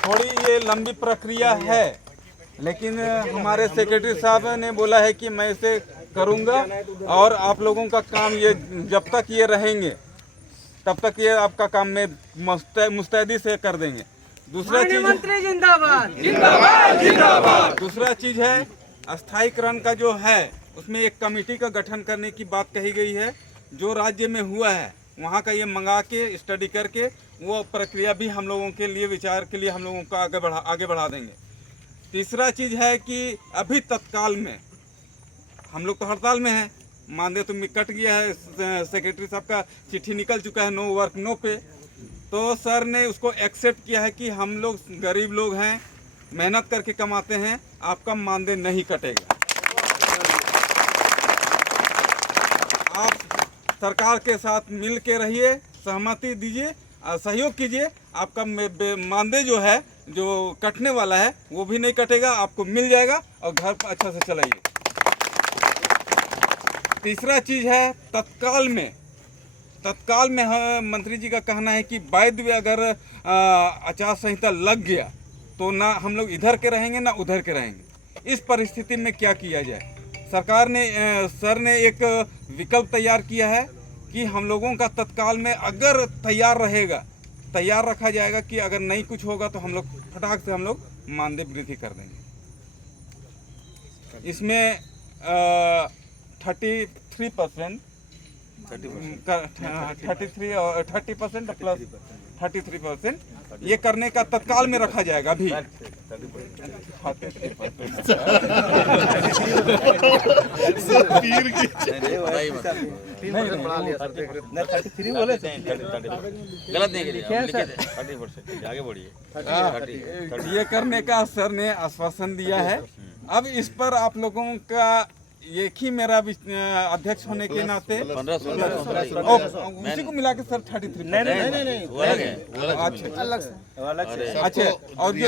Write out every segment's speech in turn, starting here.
थोड़ी ये लंबी प्रक्रिया है, लेकिन हमारे सेक्रेटरी साहब ने बोला है कि मैं इसे करूंगा और आप लोगों का काम ये जब तक ये रहेंगे तब तक ये आपका काम में मुस्तैदी से कर देंगे। दूसरा चीज मंत्री जिंदाबाद जिंदाबाद जिंदाबाद। दूसरा चीज है अस्थायीकरण का जो है, उसमें एक कमेटी का गठन करने की बात कही गई है। जो राज्य में हुआ है वहाँ का ये मंगा के स्टडी करके वो प्रक्रिया भी हम लोगों के लिए विचार के लिए हम लोगों को आगे बढ़ा देंगे। तीसरा चीज़ है कि अभी तत्काल में हम लोग तो हड़ताल में हैं, मानदेय तो कट गया है, सेक्रेटरी साहब का चिट्ठी निकल चुका है नो वर्क नो पे, तो सर ने उसको एक्सेप्ट किया है कि हम लोग गरीब लोग हैं, मेहनत करके कमाते हैं, आपका मानदेय नहीं कटेगा। आप सरकार के साथ मिल के रहिए, सहमति दीजिए, सहयोग कीजिए, आपका मानदेय जो है जो कटने वाला है वो भी नहीं कटेगा, आपको मिल जाएगा और घर अच्छा से चलाइए। तीसरा चीज़ है तत्काल में मंत्री जी का कहना है कि वैध अगर आचार संहिता लग गया तो ना हम लोग इधर के रहेंगे ना उधर के रहेंगे। इस परिस्थिति में क्या किया जाए? सर ने एक विकल्प तैयार किया है कि हम लोगों का तत्काल में अगर तैयार रखा जाएगा कि अगर नहीं कुछ होगा तो हम लोग फटाक से हम लोग मानदेय वृद्धि कर देंगे। इसमें 33% 30% प्लस 33% ये करने का तत्काल में रखा जाएगा। अभी 33 बोले गलत नहीं करिए, 30% आगे बढ़िए। ये करने का सर ने आश्वासन दिया है। अब इस पर आप लोगों का एक ही मेरा अध्यक्ष होने के नाते 15-16 उसी को मिला के सर 33 नहीं अच्छा। और जो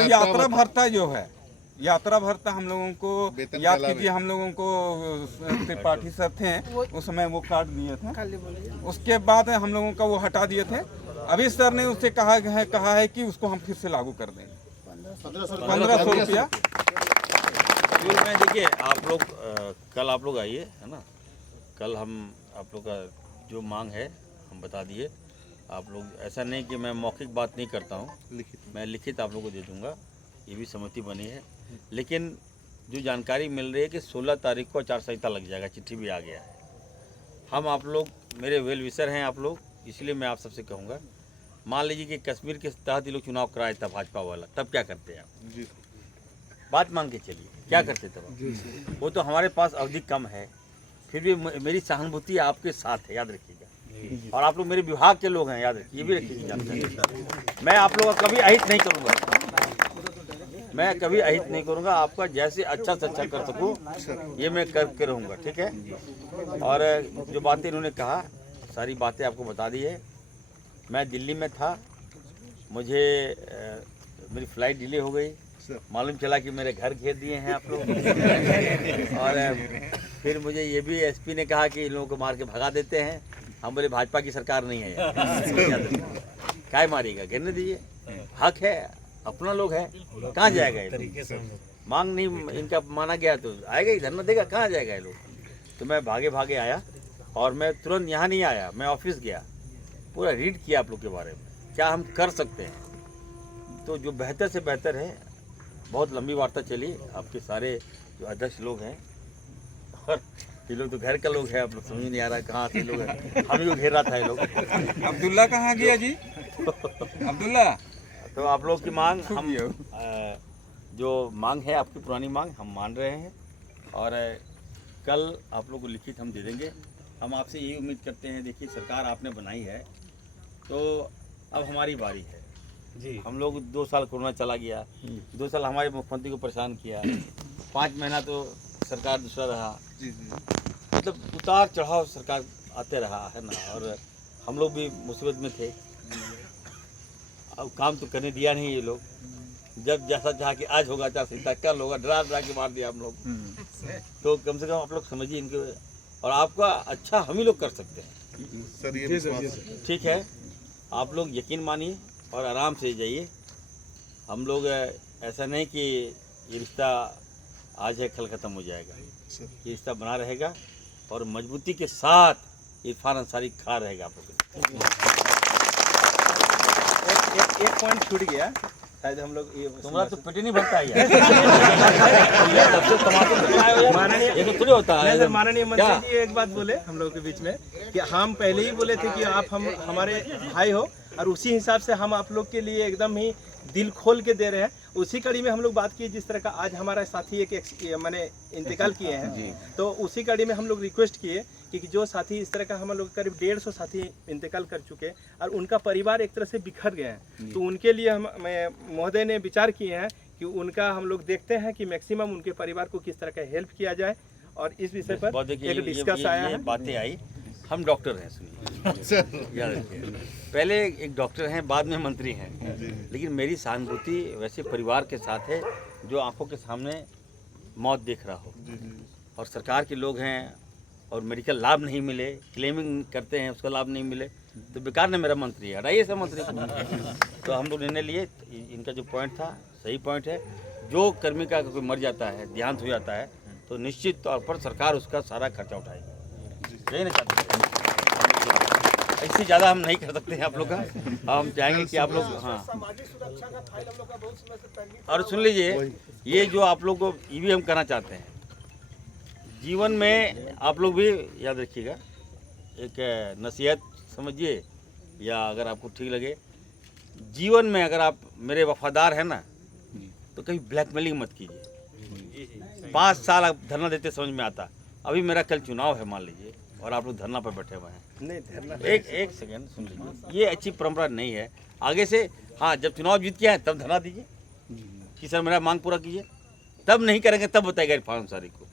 यात्रा भत्ता हम लोगों को याद कीजिए, हम लोगों को त्रिपाठी सर थे उस समय वो काट दिए थे, उसके बाद हम लोगों का वो हटा दिए थे। अभी सर ने उससे कहा है कि उसको हम फिर से लागू कर देंगे 1500 रुपया। में देखिए आप लोग कल आप लोग आइए, है ना, कल हम आप लोग का जो मांग है हम बता दिए। आप लोग ऐसा नहीं कि मैं मौखिक बात नहीं करता हूँ, मैं लिखित आप लोग को दे दूँगा, ये भी सहमति बनी है। लेकिन जो जानकारी मिल रही है कि 16 तारीख को आचार संहिता लग जाएगा, चिट्ठी भी आ गया है। हम आप लोग मेरे वेल विशर हैं आप लोग, इसलिए मैं आप सबसे कहूँगा, मान लीजिए कि कश्मीर के तहत ये लोग चुनाव कराए था भाजपा वाला, तब क्या करते हैं आप? बात मान के चलिए क्या करते तब? वो तो हमारे पास अवधि कम है, फिर भी मेरी सहानुभूति आपके साथ है, याद रखिएगा। और आप लोग मेरे विभाग के लोग हैं, याद रखिए, ये भी रखिएगा। मैं आप लोगों का कभी अहित नहीं करूँगा, मैं कभी अहित नहीं करूँगा। आपका जैसे अच्छा से अच्छा कर सकूँ ये मैं करके रहूँगा, ठीक है। और जो बातें इन्होंने कहा सारी बातें आपको बता दी है। मैं दिल्ली में था, मुझे मेरी फ्लाइट डिले हो गई, मालूम चला कि मेरे घर घेर दिए हैं आप लोग। और फिर मुझे ये भी एसपी ने कहा कि इन लोगों को मार के भगा देते हैं। हम बोले भाजपा की सरकार नहीं है, क्या मारिएगा, गिरने दीजिए, हक है, अपना लोग है, कहाँ जाएगा ये लोग? मांग नहीं इनका माना गया तो आएगा ही, धरना देगा, कहाँ जाएगा ये लोग? तो मैं भागे आया और मैं तुरंत यहाँ नहीं आया, मैं ऑफिस गया, पूरा रीड किया आप लोग के बारे में, क्या हम कर सकते हैं। तो जो बेहतर से बेहतर है, बहुत लंबी वार्ता चली, आपके सारे जो अध्यक्ष लोग हैं और ये लोग तो घर का लोग हैं, आप लोग समझ नहीं आ रहा कहाँ से लोग हैं, हम ही को घेर रहा था ये लोग। अब्दुल्ला कहाँ गया जी? अब्दुल्ला, तो आप लोग की मांग हम जो मांग है आपकी पुरानी मांग हम मान रहे हैं और कल आप लोग को लिखित हम दे देंगे। हम आपसे यही उम्मीद करते हैं, देखिए सरकार आपने बनाई है तो अब हमारी बारी है जी। हम लोग 2 साल कोरोना चला गया, 2 साल हमारे मुख्यमंत्री को परेशान किया, 5 महीना तो सरकार दूसरा रहा जी। मतलब उतार चढ़ाव सरकार आते रहा है ना, और हम लोग भी मुसीबत में थे। अब काम तो करने दिया नहीं ये लोग, जब जैसा चाह कि आज होगा चाहे सीता कल होगा, डरा के मार दिया हम लोग। तो कम से कम आप लोग समझिए इनके, और आपका अच्छा हम ही लोग कर सकते हैं, ठीक है। आप लोग यकीन मानिए, और आराम से जाइए। हम लोग ऐसा नहीं कि ये रिश्ता आज है कल ख़त्म हो जाएगा, ये रिश्ता बना रहेगा और मजबूती के साथ इरफान अंसारी खड़ा रहेगा आप लोग। एक पॉइंट छूट गया, शायद हम लोग ये तुम्हारा तो पेट ही नहीं भरता है यार। ये तो थोड़ी होता है। नहीं सर, माननीय मंत्री जी एक बात बोले हम लोग के बीच में कि हम पहले ही बोले थे कि आप हमारे भाई हो और उसी हिसाब से हम आप लोग के लिए एकदम ही दिल खोल के दे रहे हैं। उसी कड़ी में हम लोग बात की, जिस तरह का आज हमारा साथी एक मैंने इंतकाल किए हैं, तो उसी कड़ी में हम लोग रिक्वेस्ट किए कि जो साथी इस तरह का हम लोग करीब 150 साथी इंतकाल कर चुके और उनका परिवार एक तरह से बिखर गए हैं, तो उनके लिए हम महोदय ने विचार किए हैं कि उनका हम लोग देखते हैं कि मैक्सिमम उनके परिवार को किस तरह का हेल्प किया जाए, और इस विषय पर एक डिस्कस आया है। बातें आई। हम डॉक्टर हैं, सुनिए, याद रखिए, पहले एक डॉक्टर हैं, बाद में मंत्री हैं, लेकिन मेरी सहानुभूति वैसे परिवार के साथ है जो आंखों के सामने मौत देख रहा हो और सरकार के लोग हैं और मेडिकल लाभ नहीं मिले, क्लेमिंग करते हैं उसका लाभ नहीं मिले, तो बेकार ने मेरा मंत्री है, हटाइए सब मंत्री को। तो हम लोग निर्णय लिए, इनका जो पॉइंट था सही पॉइंट है। जो कर्मी का कोई मर जाता है, देहांत हो जाता है, तो निश्चित तौर पर सरकार उसका सारा खर्चा उठाएगी। यही ना चाहते हैं, इससे ज़्यादा हम नहीं कर सकते हैं आप लोग का। हम चाहेंगे कि आप लोग, हाँ, सामाजिक सुरक्षा का फाइल हम लोग का बहुत समय से पेंडिंग। और सुन लीजिए, ये जो आप लोग को ईवीएम करना चाहते हैं, जीवन में आप लोग भी याद रखिएगा, एक नसीहत समझिए या अगर आपको ठीक लगे, जीवन में अगर आप मेरे वफादार हैं ना, तो कभी ब्लैकमेलिंग मत कीजिए। 5 साल आप धरना देते समझ में आता, अभी मेरा कल चुनाव है मान लीजिए और आप लोग धरना पर बैठे हुए हैं, नहीं धरना, एक सेकंड सुन लीजिए, ये अच्छी परंपरा नहीं है। आगे से हाँ, जब चुनाव जीत के आए तब धरना दीजिए कि सर मेरा मांग पूरा कीजिए, तब नहीं करेंगे तब बताएगा इरफान अंसारी को।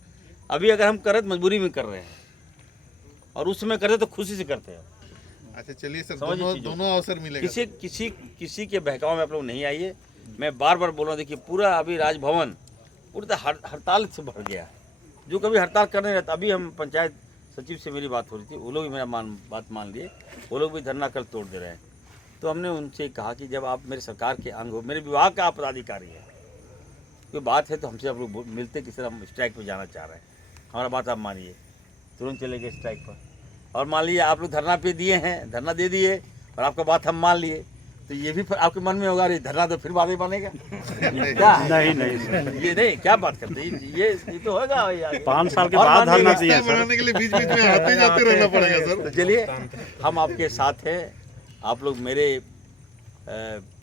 अभी अगर हम कर रहे तो मजबूरी में कर रहे हैं, और उस समय करते तो खुशी से करते हैं। अच्छा चलिए सर, समझिए दोनों अवसर मिलेगा। किसी के बहकाव में आप लोग नहीं आइए। मैं बार बार बोल रहा हूँ, देखिए पूरा अभी राजभवन पूरा हड़ताल से भर गया है। जो कभी हड़ताल कर नहीं रहता, अभी हम पंचायत सचिव से मेरी बात हो रही थी, वो लोग भी मेरा बात मान लिए, वो लोग भी धरना कल तोड़ दे रहे हैं। तो हमने उनसे कहा कि जब आप मेरे सरकार के अंग हो, मेरे विभाग का आप पदाधिकारी हैं, कोई बात है तो हमसे आप लोग मिलते कि सर हम स्ट्राइक पर जाना चाह रहे हैं, हमारा बात आप मानिए। तुरंत चले गए स्ट्राइक पर, और मान लीजिए आप लोग धरना पे दिए हैं, धरना दे दिए और आपका बात हम मान लिए, तो ये भी आपके मन में होगा, अरे धरना तो फिर बाद में बनेगा क्या? नहीं ये नहीं, क्या बात करते हैं, ये तो होगा 5 साल के बाद धरना चाहिए सर। बनाने के लिए बीच बीच में आते जाते रहना पड़ेगा सर। तो चलिए हम आपके साथ हैं, आप लोग मेरे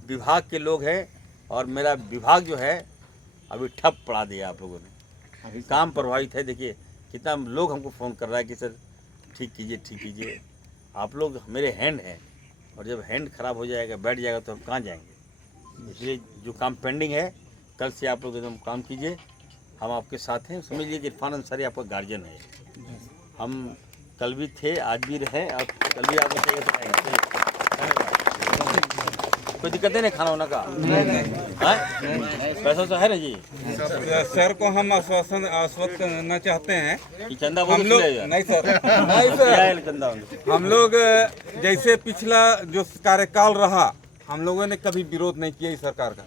विभाग के लोग हैं, और मेरा विभाग जो है अभी ठप पड़ा दिया आप लोगों ने, काम प्रभावित है। देखिए कितना लोग हमको फ़ोन कर रहा है कि सर ठीक कीजिए। आप लोग मेरे हैंड हैं, और जब हैंड खराब हो जाएगा, बैठ जाएगा, तो हम कहाँ जाएंगे। इसलिए जो काम पेंडिंग है, कल से आप लोग एकदम काम कीजिए, हम आपके साथ हैं। समझ लीजिए कि इरफान अंसारी आपका गार्जियन है। हम कल भी थे, आज भी रहे, और कल भी आपको चाहिए तो आएंगे। कोई दिक्कत नहीं खाना वाना का? नहीं, पैसा तो है ना जी। सर को हम आश्वस्त करना चाहते हैं कि चंदा हम लोग, नहीं सर, चंदा हम लोग जैसे पिछला जो कार्यकाल रहा, हम लोगों ने कभी विरोध नहीं किया इस सरकार का।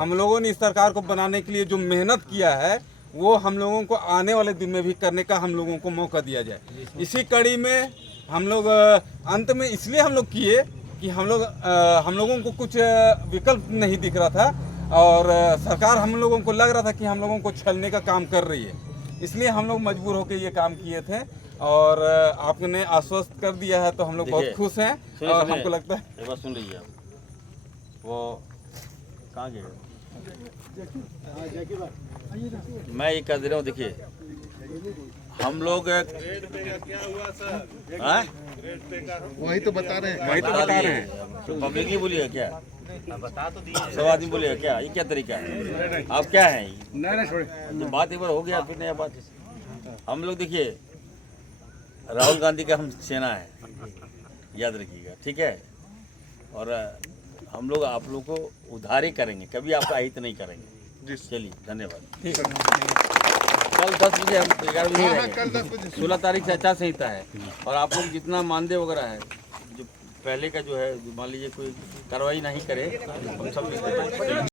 हम लोगों ने इस सरकार को बनाने के लिए जो मेहनत किया है, वो हम लोगों को आने वाले दिन में भी करने का हम लोगों को मौका दिया जाए। इसी कड़ी में हम लोग अंत में इसलिए हम लोग किए कि हम लोगों को कुछ विकल्प नहीं दिख रहा था, और सरकार हम लोगों को लग रहा था कि हम लोगों को छलने का काम कर रही है, इसलिए हम लोग मजबूर होकर ये काम किए थे। और आपने आश्वस्त कर दिया है तो हम लोग बहुत खुश हैं, और हमको लगता है। एक बार सुन लीजिए आप, वो कहाँ गए? मैं ये कर दे रहा हूँ, देखिए हम लोग वही तो बता रहे हैं। तो पब्लिक ही बोलिएगा क्या? बता तो दिए, सब आदमी बोलिएगा क्या? ये क्या तरीका है? आप क्या है? जब बात एक बार हो गया फिर नया बात। हम लोग देखिए, राहुल गांधी का हम सेना है, याद रखिएगा, ठीक है। और हम लोग आप लोग को उधार ही करेंगे, कभी आपका अहित नहीं करेंगे। चलिए धन्यवाद। कल 10 बजे हम 11 बजे रहेंगे। 16 तारीख से आचार संहिता है, और आप लोग जितना मानदेय वगैरह है, जो पहले का जो है मान लीजिए कोई कार्रवाई नहीं करे हम सब